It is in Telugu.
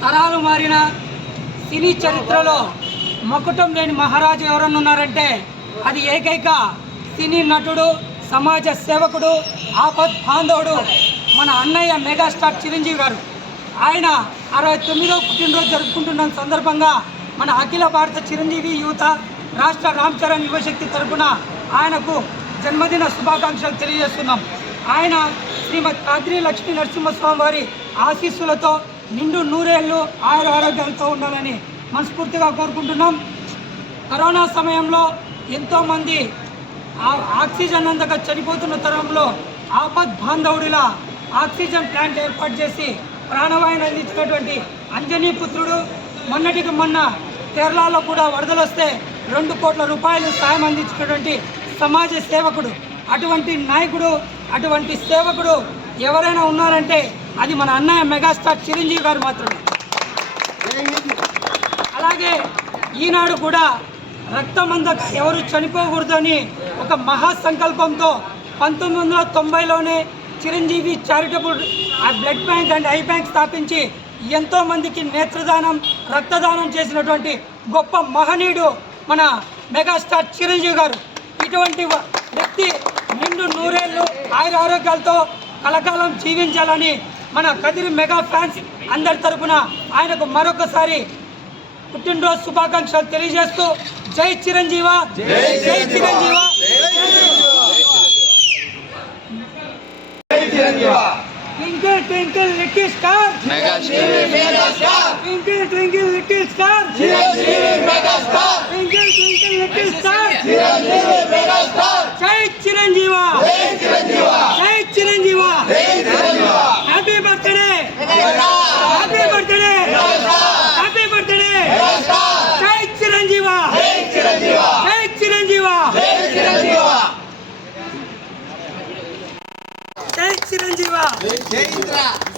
తరాలు మారిన సినీ చరిత్రలో మకుటం లేని మహారాజు ఎవరన్నున్నారంటే అది ఏకైక సినీ నటుడు సమాజ సేవకుడు ఆపద్ బాంధవుడు మన అన్నయ్య మెగాస్టార్ చిరంజీవి గారు. ఆయన అరవై తొమ్మిదో పుట్టినరోజు జరుపుకుంటున్న సందర్భంగా మన అఖిల భారత చిరంజీవి యువత రాష్ట్ర రామ్ చరణ్ యువశక్తి తరఫున ఆయనకు జన్మదిన శుభాకాంక్షలు తెలియజేస్తున్నాం. ఆయన శ్రీమతి కాద్రి లక్ష్మీ నరసింహస్వామి వారి ఆశీస్సులతో నిండు నూరేళ్ళు ఆయుర ఆరోగ్యాలతో ఉండాలని మనస్ఫూర్తిగా కోరుకుంటున్నాం. కరోనా సమయంలో ఎంతోమంది ఆ- ఆక్సిజన్ అందక చనిపోతున్న తరంలో ఆపద్ బాంధవుడిలా ఆక్సిజన్ ప్లాంట్ ఏర్పాటు చేసి ప్రాణవాయుని అందించినటువంటి అంజనీ పుత్రుడు మొన్నటికి మొన్న కేరళలో కూడా వరదలు వస్తే రెండు కోట్ల రూపాయలు సాయం అందించినటువంటి సమాజ సేవకుడు అటువంటి నాయకుడు అటువంటి సేవకుడు ఎవరైనా ఉన్నారంటే అది మన అన్నయ్య మెగాస్టార్ చిరంజీవి గారు మాత్రమే. అలాగే ఈనాడు కూడా రక్తమందక ఎవరు చనిపోకూడదని ఒక మహా సంకల్పంతో పంతొమ్మిది వందల తొంభైలోనే చిరంజీవి చారిటబుల్ ఆ blood bank and eye bank స్థాపించి ఎంతోమందికి నేత్రదానం రక్తదానం చేసినటువంటి గొప్ప మహనీయుడు మన మెగాస్టార్ చిరంజీవి గారు. ఇటువంటి వ్యక్తి నిండు నూరేళ్ళు ఆయుర ఆరోగ్యాలతో కలకాలం జీవించాలని మన కదిరి మెగా ఫ్యాన్స్ అందరి తరపున ఆయనకు మరొకసారి పుట్టినరోజు శుభాకాంక్షలు తెలియజేస్తూ జై చిరంజీవ జై Chiranjeeva twinkle twinkle little star megastar twinkle twinkle little star twinkle twinkle little star జై చిరంజీవ జై Chiranjeeva happy birthday happy birthday happy birthday జై చిరంజీవ జై చిరంజీవ జై చిరంజీవ హ్యాపీ